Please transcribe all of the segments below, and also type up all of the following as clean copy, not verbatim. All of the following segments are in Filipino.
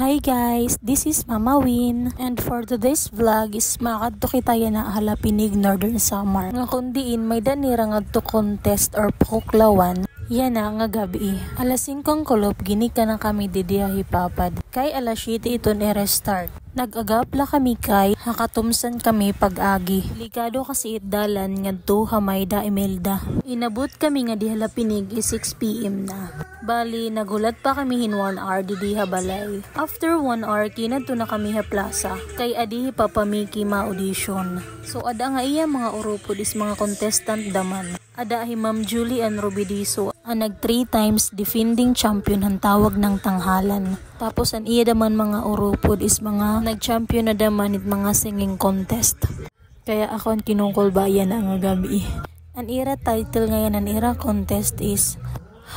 Hi guys, this is Mama Win, and for today's vlog is makadto kita na halapinig Northern Samar. Nga kundiin may danira nga to contest or puklawan. Yan na nga gabi. Alas 5 kulop gini ka na kami didiya hipapad. Kay alas 7 ito restart. Nag-agapla kami kay hakatumsan kami pag-agi. Likado kasi itdalan nga to hamay da Imelda. Inabot kami nga dihalapinig is 6 PM na. Bali, nagulat pa kami hin 1 hour di balay. After 1 hour, kinadto na kami ha plaza. Kay adihi papamiki ma-audition. So ada nga iya mga urupod is mga contestant daman. Ada hi Ma'am Julie Ann Robidiso, ang nag 3 times defending champion ang tawag ng tanghalan. Tapos ang iya daman mga urupod is mga nag-champion na daman it mga singing contest. Kaya ako ang kinungkol bayan na nga gabi. Ang ira title ngayon ang ira contest is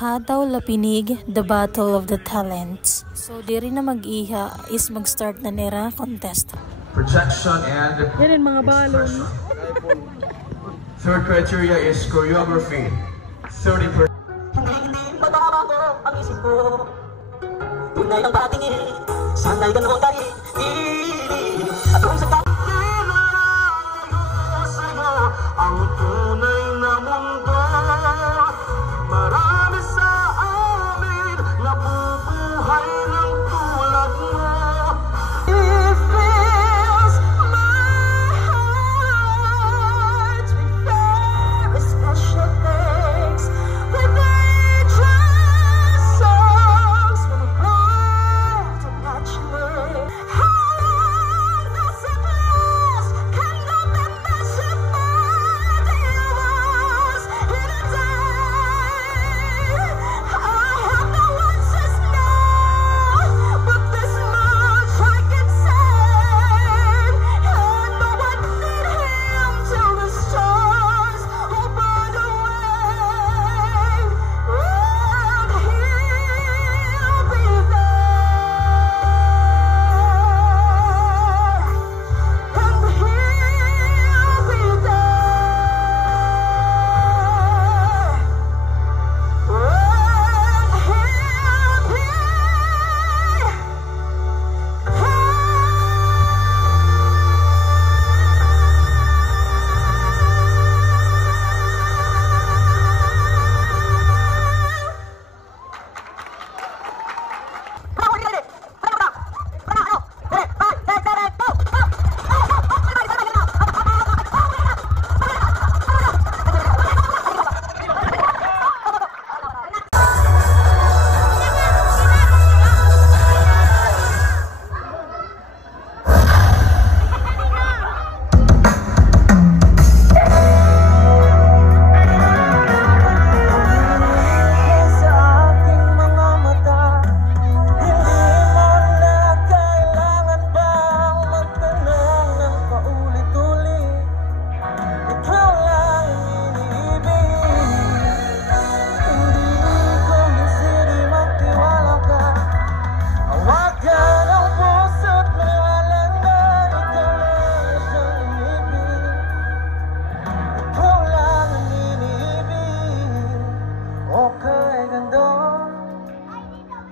Hataw Lapinig, The Battle of the Talents. So diri na mag-iha is mag-start na nira contest. Projection and yan mga balon. Third criteria is choreography. 30%. Ang isip ko, tunay ang patingin, sana'y ganoon tayo, at kung sa sa'yo, ang tunay na mundo, marami sa amin, nabubuhay ng tulad mo. It fills my heart with very special things, with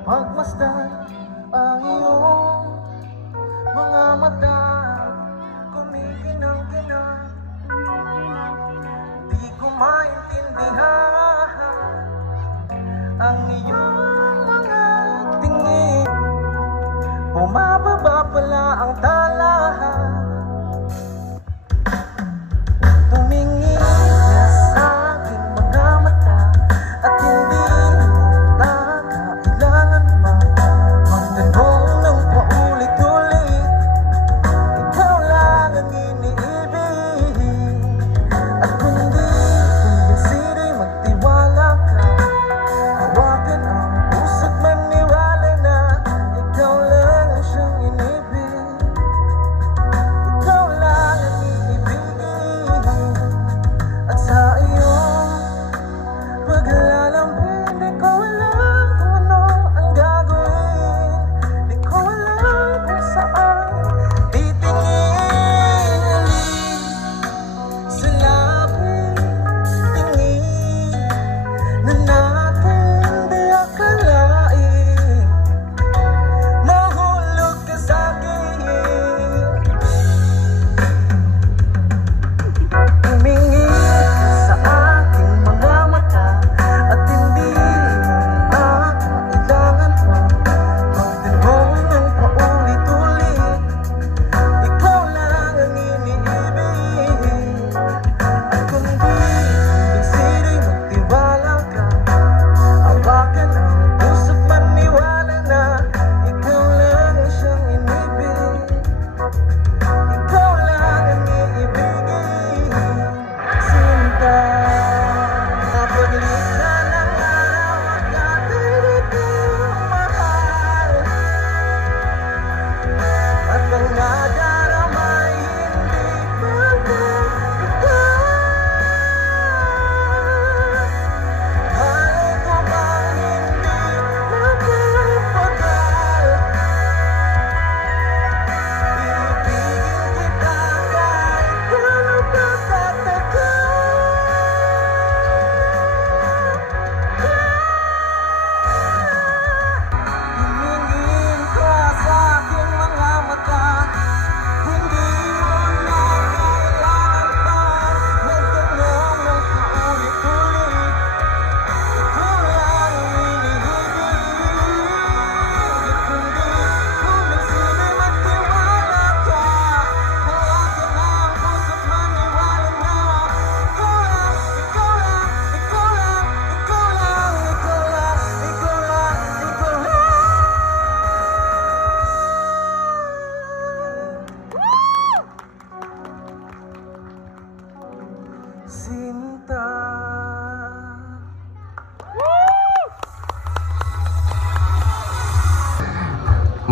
pagmasdan ang iyong mga mata, kumikinang-kinang, di ko maintindihan ang iyong mga tingin. Bumababa pala ang talahan, tumingin ka sa aking mga mata, at hindi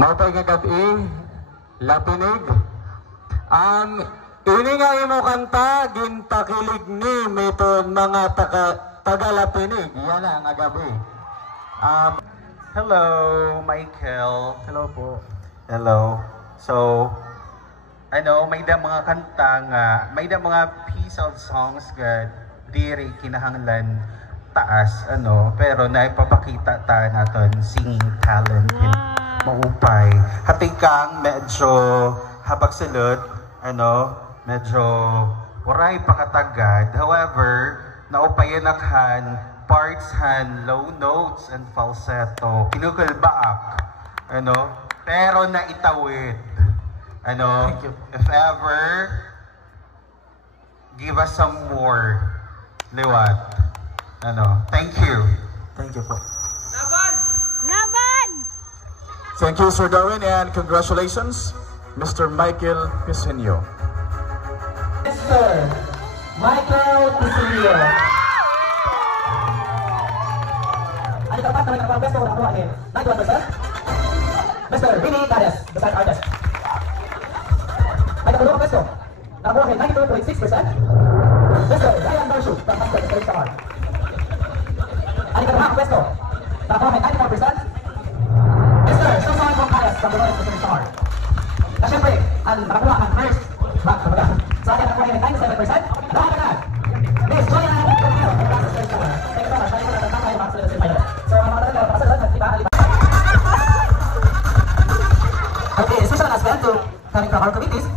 Maupay kagabi, lapinig. Ini nga imo kanta, ginpakilig ni meton mga taga-lapinig. Yan ang agabi. Hello, Michael. Hello po. Hello. So, may da mga kanta nga, may da mga piece of songs nga diri kinahanglan taas, pero naipapakita ta naton singing talent. Maupay. Hati kang medyo habagsulod, medyo waray pakatagad. However, naupayanakhan, parts han, low notes and falsetto. Kinukulbaak, pero naitawid. If ever, give us some more liwat. Thank you. Thank you po. Laban! Thank you, Sir Darwin, and congratulations, Mr. Michael Pisinio. Mr. Michael Pisilio. Ano dapat naman ang pwesto na kuha din? 91%. Mr. Vinny Cades, the side artist. Ay kapulong pwesto. Nakuha din 92.6%. Mr. Ryan Barshu, from Master Story Star. Ay kapulong pwesto. Nakuha din 94%. Mr. Susan Gonzalez, from the Royal Story Star. Na syempre, ang nakakuha ang first back sa baga. Sa akin nakuha din 97%. Lahat agad. Miss Joyanne Romero, from the Master Story Star. Thank you so much. Thank you so much. Thank you so much. So, ang mga talaga, pasalan at iba. Okay, special announcement to coming from our committees.